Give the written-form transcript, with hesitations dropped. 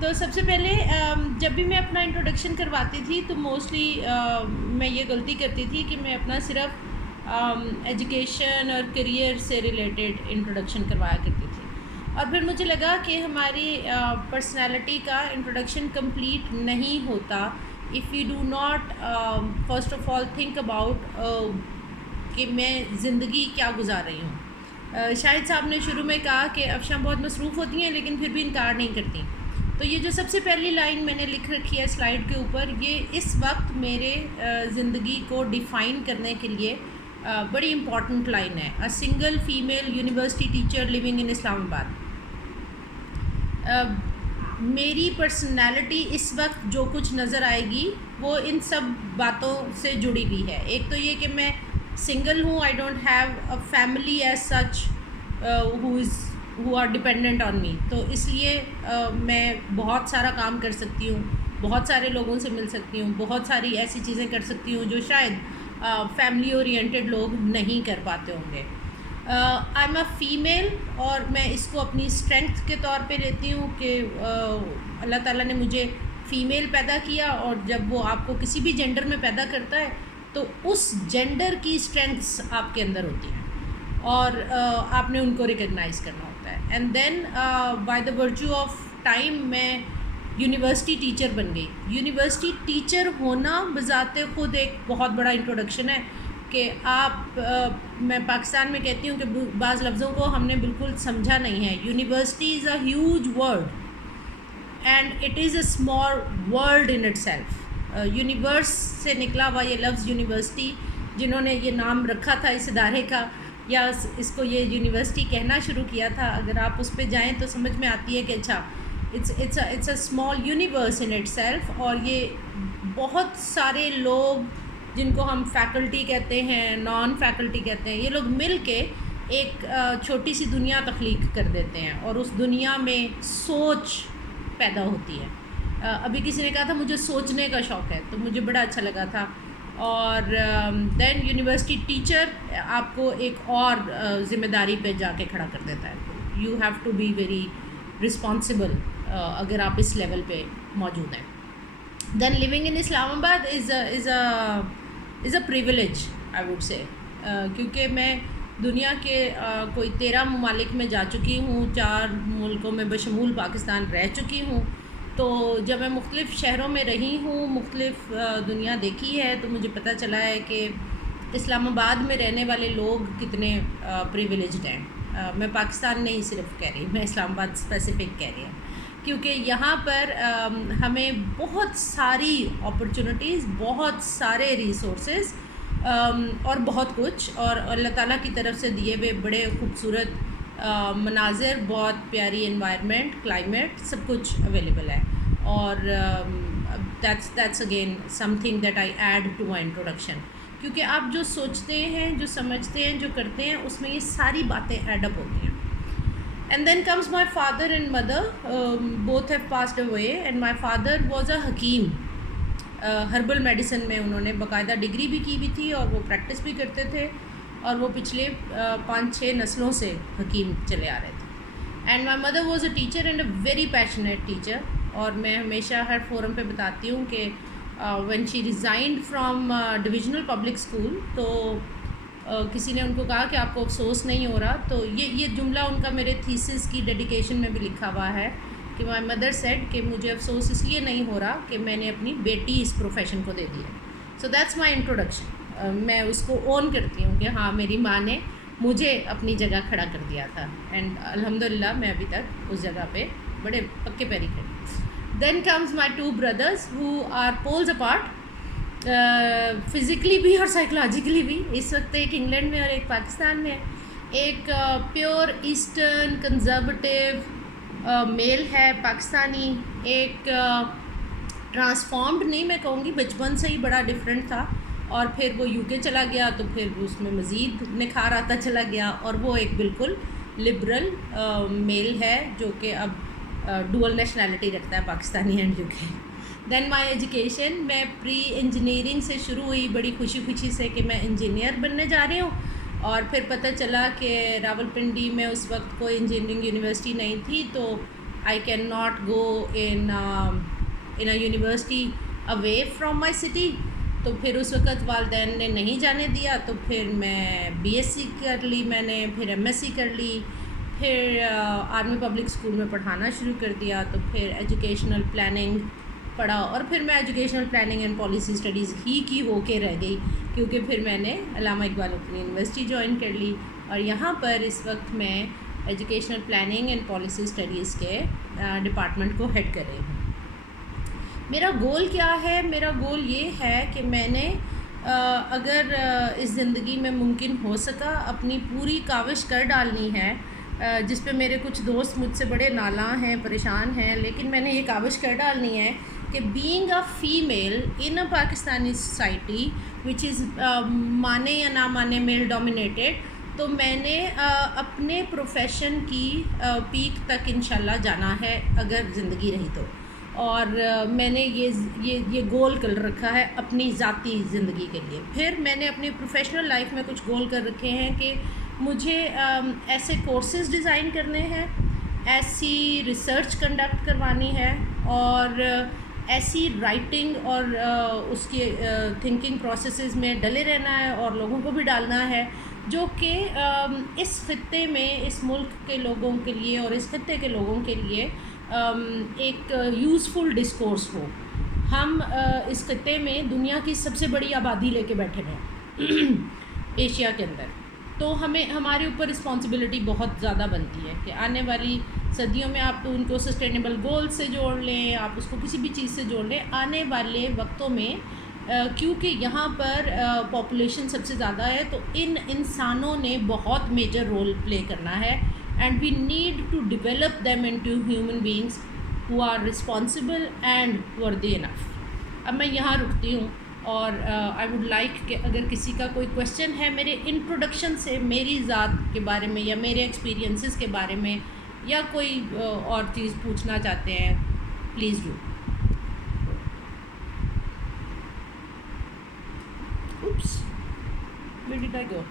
تو سب سے پہلے جب بھی میں اپنا انٹروڈکشن کرواتی تھی تو موسٹلی میں یہ غلطی کرتی تھی کہ میں اپنا صرف ایجوکیشن اور کریئر سے ریلیٹڈ انٹروڈکشن کروایا کرتی تھی، اور پھر مجھے لگا کہ ہماری پرسنالٹی کا انٹروڈکشن کمپلیٹ نہیں ہوتا if you do not first of all think about کہ میں زندگی کیا گزار رہی ہوں۔ شاہد صاحب نے شروع میں کہا کہ افشاں بہت مصروف ہوتی ہیں لیکن پھر بھی انکار نہیں کرتی، تو یہ جو سب سے پہلی لائن میں نے لکھ رکھی ہے سلائیڈ کے اوپر، یہ اس وقت میرے زندگی کو ڈیفائن کرنے کے لیے بڑی امپورٹنٹ لائن ہے۔ A single female university teacher living in Islamabad. میری پرسنالٹی اس وقت جو کچھ نظر آئے گی وہ ان سب باتوں سے جڑی ہوئی ہے۔ ایک تو یہ کہ میں سنگل ہوں، I don't have a family as such who are dependent on me, تو اس لیے میں بہت سارا کام کر سکتی ہوں، بہت سارے لوگوں سے مل سکتی ہوں، بہت ساری ایسی چیزیں کر سکتی ہوں جو شاید فیملی اورینٹڈ لوگ نہیں کر پاتے ہوں گے۔ آئی ایم اے فیمیل، اور میں اس کو اپنی اسٹرینتھ کے طور پہ لیتی ہوں کہ اللہ تعالیٰ نے مجھے فیمیل پیدا کیا، اور جب وہ آپ کو کسی بھی جینڈر میں پیدا کرتا ہے تو اس جینڈر کی اسٹرینتھس آپ کے اندر ہوتی ہیں اور آپ نے ان کو ریکگنائز کرنا ہوتا ہے۔ And then by the virtue of time میں یونیورسٹی ٹیچر بن گئی۔ یونیورسٹی ٹیچر ہونا بذات خود ایک بہت بڑا انٹروڈکشن ہے کہ آپ میں پاکستان میں کہتی ہوں کہ بعض لفظوں کو ہم نے بالکل سمجھا نہیں ہے۔ University is a huge word and it is a small world in it self. Universe سے نکلا ہوا یہ لفظ یونیورسٹی، جنہوں نے یہ نام رکھا تھا اس ادارے کا یا اس کو یہ یونیورسٹی کہنا شروع کیا تھا، اگر آپ اس پہ جائیں تو سمجھ میں آتی ہے کہ اچھا it's a small universe in itself, اور یہ بہت سارے لوگ جن کو ہم فیکلٹی کہتے ہیں، نان فیکلٹی کہتے ہیں، یہ لوگ مل کے ایک چھوٹی سی دنیا تخلیق کر دیتے ہیں، اور اس دنیا میں سوچ پیدا ہوتی ہے۔ ابھی کسی نے کہا تھا مجھے سوچنے کا شوق ہے، تو مجھے بڑا اچھا لگا تھا۔ اور دین یونیورسٹی ٹیچر آپ کو ایک اور ذمہ داری پہ جا کے کھڑا کر دیتا ہے، you have to be very responsible اگر آپ اس لیول پہ موجود ہیں۔ دین لیونگ ان اسلام آباد از اے پریویلیج آئی ووڈ سے، کیونکہ میں دنیا کے کوئی 13 ممالک میں جا چکی ہوں، 4 ملکوں میں بشمول پاکستان رہ چکی ہوں، تو جب میں مختلف شہروں میں رہی ہوں، مختلف دنیا دیکھی ہے، تو مجھے پتہ چلا ہے کہ اسلام آباد میں رہنے والے لوگ کتنے پریویلیجڈ ہیں۔ میں پاکستان نہیں صرف کہہ رہی، میں اسلام آباد اسپیسیفک کہہ رہی ہوں، کیونکہ یہاں پر ہمیں بہت ساری اپرچونیٹیز، بہت سارے ریسورسز اور بہت کچھ، اور اللہ تعالیٰ کی طرف سے دیے ہوئے بڑے خوبصورت مناظر، بہت پیاری انوائرمنٹ، کلائمیٹ، سب کچھ اویلیبل ہے، اور that's again something that I add to my introduction, کیونکہ آپ جو سوچتے ہیں، جو سمجھتے ہیں، جو کرتے ہیں، اس میں یہ ساری باتیں ایڈ اپ ہوتی ہیں۔ And then comes my father and mother, both have passed away, and my father was a حکیم۔ ہربل میڈیسن میں انہوں نے باقاعدہ ڈگری بھی کی ہوئی تھی، اور وہ پریکٹس بھی کرتے تھے، اور وہ پچھلے 5-6 نسلوں سے حکیم چلے آ رہے تھے۔ And my mother was a teacher and a very passionate teacher, اور میں ہمیشہ ہر فورم پہ بتاتی ہوں کہ when she resigned from divisional public school, تو کسی نے ان کو کہا کہ آپ کو افسوس نہیں ہو رہا، تو یہ جملہ ان کا میرے تھیسس کی ڈیڈیکیشن میں بھی لکھا ہوا ہے کہ مائی مدر سیڈ کہ مجھے افسوس اس لیے نہیں ہو رہا کہ میں نے اپنی بیٹی اس پروفیشن کو دے دی ہے۔ So that's my introduction. میں اس کو اون کرتی ہوں کہ ہاں میری ماں نے مجھے اپنی جگہ کھڑا کر دیا تھا، اینڈ الحمدللہ میں ابھی تک اس جگہ پہ بڑے پکے پیری کھڑی۔ Then comes my 2 brothers who are poles apart، physically بھی اور سائیکولوجیکلی بھی۔ اس وقت ایک انگلینڈ میں اور ایک پاکستان میں۔ ایک پیور ایسٹرن کنزرویٹیو میل ہے پاکستانی، ایک ٹرانسفارمڈ نہیں میں کہوں گی، بچپن سے ہی بڑا ڈفرینٹ تھا، اور پھر وہ UK چلا گیا تو پھر اس میں مزید نکھار آتا چلا گیا، اور وہ ایک بالکل لبرل میل ہے جو کہ اب ڈوئل نیشنلٹی رکھتا ہے، Pakistani and UK۔ Then my education, میں پری انجینئرنگ سے شروع ہوئی بڑی خوشی سے کہ میں انجینئر بننے جا رہی ہوں، اور پھر پتہ چلا کہ راولپنڈی میں اس وقت کوئی انجینئرنگ یونیورسٹی نہیں تھی، تو I cannot go in a university away from my city. تو پھر اس وقت والدین نے نہیں جانے دیا، تو پھر میں BSc کر لی میں نے، پھر MSc کر لی، پھر آرمی پبلک اسکول میں پڑھانا شروع کر دیا، تو پھر ایجوکیشنل پلاننگ پڑھا، اور پھر میں educational planning and policy studies ہی کی ہو کے رہ گئی، کیونکہ پھر میں نے علامہ اقبال اوپن یونیورسٹی جوائن کر لی، اور یہاں پر اس وقت میں educational planning and policy studies کے ڈپارٹمنٹ کو ہیڈ کر رہی ہوں۔ میرا گول کیا ہے؟ میرا گول یہ ہے کہ میں نے اگر اس زندگی میں ممکن ہو سکا اپنی پوری کاوش کر ڈالنی ہے، جس پہ میرے کچھ دوست مجھ سے بڑے نالاں ہیں، پریشان ہیں، لیکن میں نے یہ کاوش کر ڈالنی ہے کہ being a female in a Pakistani society وچ از مانے یا نہ مانے میل ڈومینیٹڈ، تو میں نے اپنے پروفیشن کی پیک تک انشاءاللہ جانا ہے اگر زندگی رہی تو، اور میں نے یہ گول کر رکھا ہے اپنی ذاتی زندگی کے لیے۔ پھر میں نے اپنی پروفیشنل لائف میں کچھ گول کر رکھے ہیں کہ مجھے ایسے کورسز ڈیزائن کرنے ہیں، ایسی ریسرچ کنڈکٹ کروانی ہے، اور ایسی رائٹنگ اور اس کے تھنکنگ پروسیسز میں ڈلے رہنا ہے، اور لوگوں کو بھی ڈالنا ہے، جو کہ اس خطے میں اس ملک کے لوگوں کے لیے اور اس خطے کے لوگوں کے لیے ایک یوزفل ڈسکورس ہو۔ ہم اس خطے میں دنیا کی سب سے بڑی آبادی لے کے بیٹھے ہیں ایشیا کے اندر، تو ہمارے اوپر رسپانسبلٹی بہت زیادہ بنتی ہے کہ آنے والی صدیوں میں آپ تو ان کو سسٹینیبل گول سے جوڑ لیں، آپ اس کو کسی بھی چیز سے جوڑ لیں، آنے والے وقتوں میں کیونکہ یہاں پر پاپولیشن سب سے زیادہ ہے، تو ان انسانوں نے بہت میجر رول پلے کرنا ہے، and we need to develop them into human beings who are responsible and worthy enough. اب میں یہاں رکتی ہوں، اور آئی ووڈ لائک کہ اگر کسی کا کوئی کویشچن ہے میرے انٹروڈکشن سے، میری ذات کے بارے میں یا میرے ایکسپیرینسز کے بارے میں، یا کوئی اور چیز پوچھنا چاہتے ہیں، please do. Opus, where ڈڈ I go?